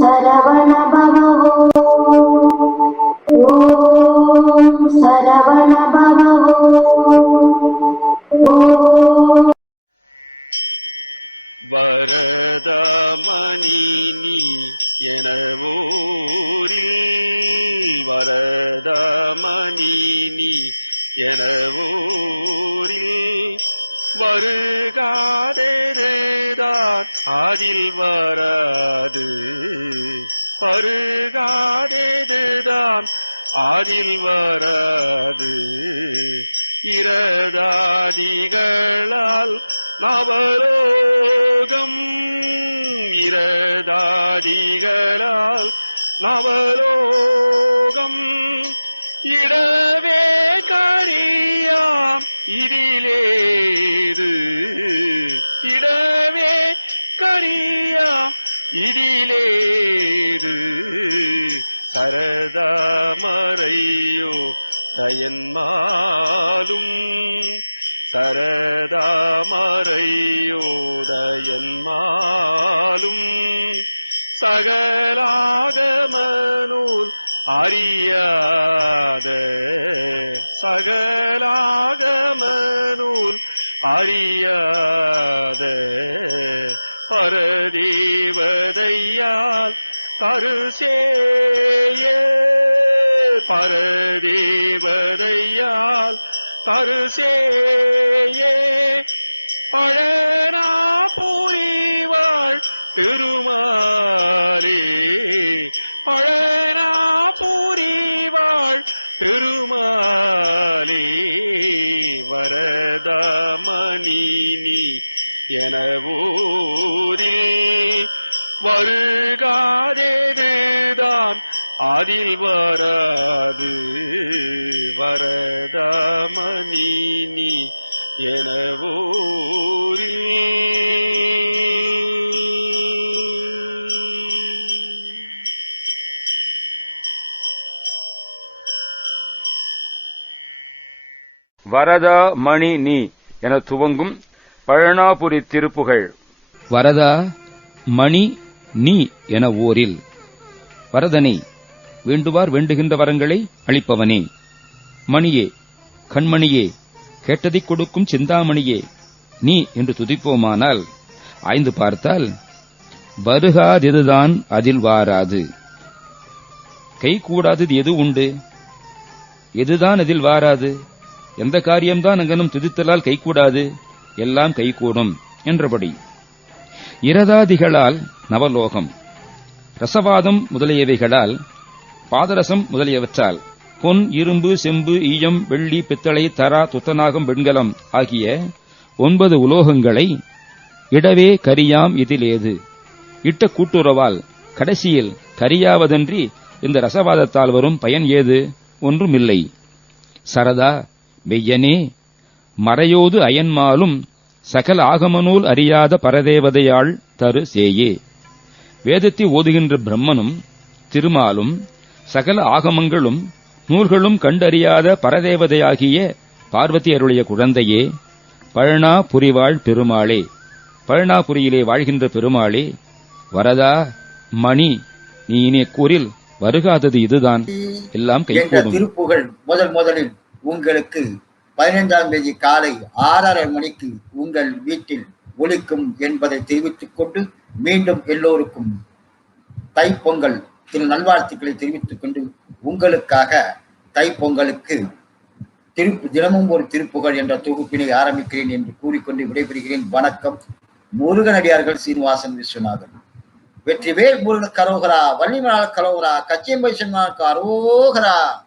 சரவண பவோ ஓம் சரவண பவோ ஓம். வரதமணி என ஊரில் வரதமணி என வருகாதேதான் அதில் வராது. பருகாதேதுதான் அதில் வராது. இரதாதிகளால் நவலோகம். இரதாதிகளால் நவலோகம். இடவே கரியாம் இதிலே இடியிலேறு இதிலேது சரதாமரையோ டயன்மாலும் சரதாமரையோடயன்மாலும் சகலாகமனூல் அறியாத. சகலாகமனூல் அறியாத. பரதேவதையால் தருசேய. பரதேவதையால் தருசேயே. பழனா புரிவாள் திருமாலே. பழனா புரிவாள் திருமாலே வரதமணி என ஊரில் வருகாதேதுதான் அதில் வராது வரதமணி என ஊரில் வரதா மணி நீ என துவங்கும் பழனாபுரி திருப்புகழ். வரதா மணி நீ என ஓரில். வரதனை வேண்டுவார் வேண்டுகின்ற வரங்களை அளிப்பவனே. மணியே கண்மணியே கேட்டதைக் கொடுக்கும் சிந்தாமணியே நீ என்று துதிப்போமானால் ஆய்ந்து பார்த்தால் வருகாதெதுதான் அதில் வாராது. கை கூடாதது எது உண்டு? எதுதான் அதில் வாராது? எந்த காரியம்தான் அங்கனும் துதித்தலால் கைகூடாது எல்லாம் கைகூடும் என்றபடி. இரதாதிகளால் நவலோகம் ரசவாதம் முதலியவைகளால் பாதரசம் முதலியவற்றால் பொன் இரும்பு செம்பு ஈயம் வெள்ளி பித்தளை தரா துத்தநாகம் வெண்கலம் ஆகிய ஒன்பது உலோகங்களை இடவே கரியாம் இதிலேது. இட்ட கூட்டுறவால் கடைசியில் கரியாவதன்றி இந்த ரசவாதத்தால் வரும் பயன் ஏது? ஒன்றுமில்லை. சரதா மெய்யனே மறையோது அயன்மாலும் சகல ஆகமநூல் அறியாத பரதேவதையாள் தரு சேயே. வேதத்தை ஓதுகின்ற பிரம்மனும் திருமாலும் சகல ஆகமங்களும் நூல்களும் கண்டறியாத பரதேவதையாகிய பார்வதி அருளிய குழந்தையே பழனா புரிவாள் பெருமாளே. பழனாபுரியிலே வாழ்கின்ற பெருமாளே வரதா மணி நீ இனி கூறில் வருகாதது இதுதான். எல்லாம் கைகூடும். திருப்புகழ் முதல் முதலில் உங்களுக்கு பதினைந்தாம் தேதி காலை ஆறரை மணிக்கு உங்கள் வீட்டில் ஒழிக்கும் என்பதை தெரிவித்துக் கொண்டு மீண்டும் எல்லோருக்கும் தைப்பொங்கல் திரு நல்வாழ்த்துக்களை தெரிவித்துக் கொண்டு உங்களுக்காக தைப்பொங்கலுக்கு திருப்பு தினமும் ஒரு திருப்புகழ் என்ற தொகுப்பினை ஆரம்பிக்கிறேன் என்று கூறிக்கொண்டு விடைபெறுகிறேன். வணக்கம். முருகனடியார்கள் சீனிவாசன் விஸ்வநாதன். வெற்றிவேல் முருகன் கரோகரா வள்ளிமலால் கரோகரா கச்சியம்பை சென்மாருக்கு அரோகரா